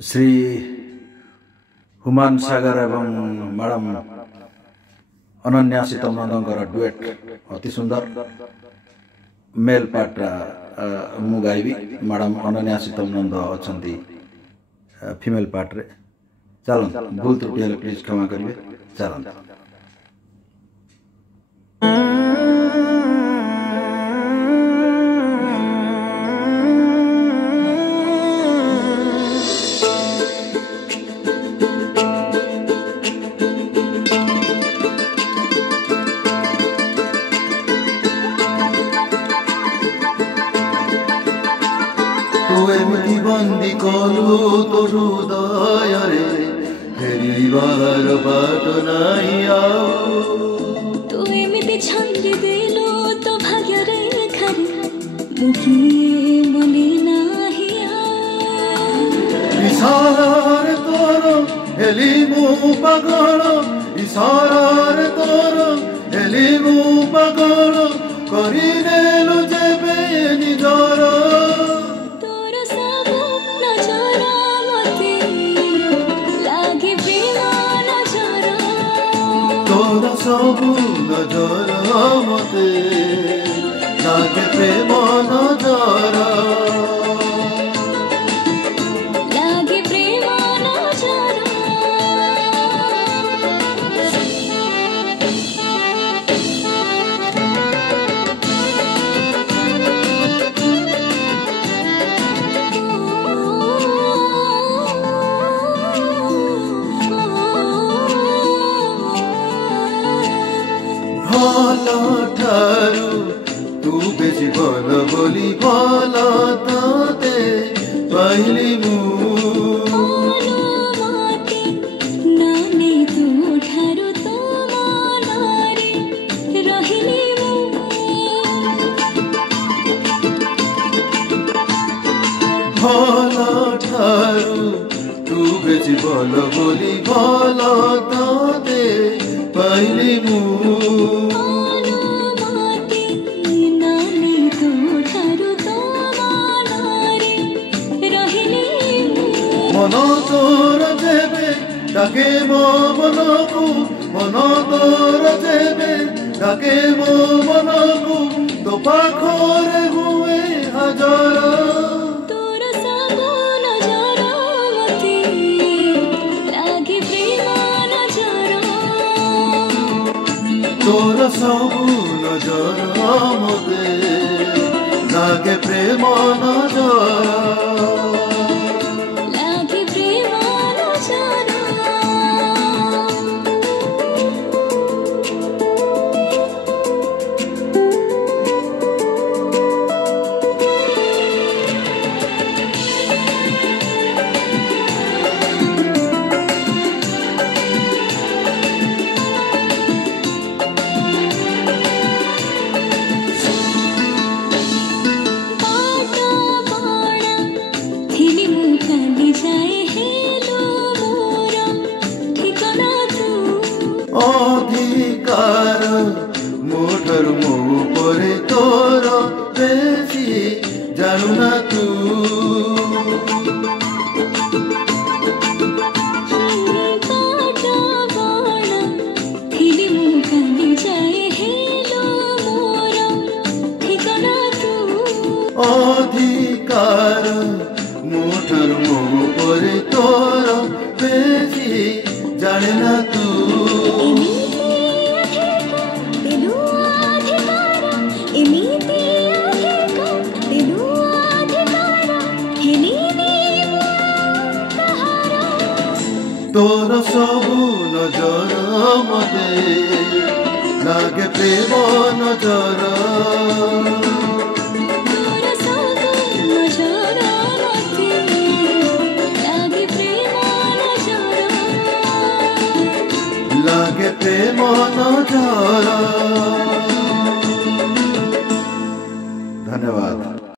श्री हुमान सागर एवं madam Ananya सीतमनंदर duet अति सुंदर मेल पार्ट मु गाइबी मैडम अनन्या सीतमनंद अछंती फीमेल पार्ट रे चलन भूल त्रुटि हेले प्लीज क्षमा करिवे चलन एमती बंदी कलु तो हृदय रे फेरिबार बाट नाई आउ तू एमती छंदी देलु तो भाग्य रे खरे मुखी मने नाही इशारार तोर हेली मु पागल इशारार तोर हेली मु पागल करी देलु जेबे निजर तोरा सबु नजर मते लागे प्रेम नजर लागे प्रेम नजर भल ठारू तू बेसी भल बोली भल ते पाइली मु भल ठारू तू बेसी भल बोली भल ते पाइली मु मन तोर जेबे डाके मो मनकु मन तोर जेबे डाके मो मनकु तो पाखरे हुए हजार तोर सबु नजर मते लागे प्रेम नजर तोर सबु नजर मते लागे प्रेम नजर अधिकार मोठर मो परे तोर बेसी जानु ना तू अधिकार मोठर मो परे तोर बेसी जाने ना तू तोर सबु नजर मते लागे प्रेम नजर लागे प्रेम नजर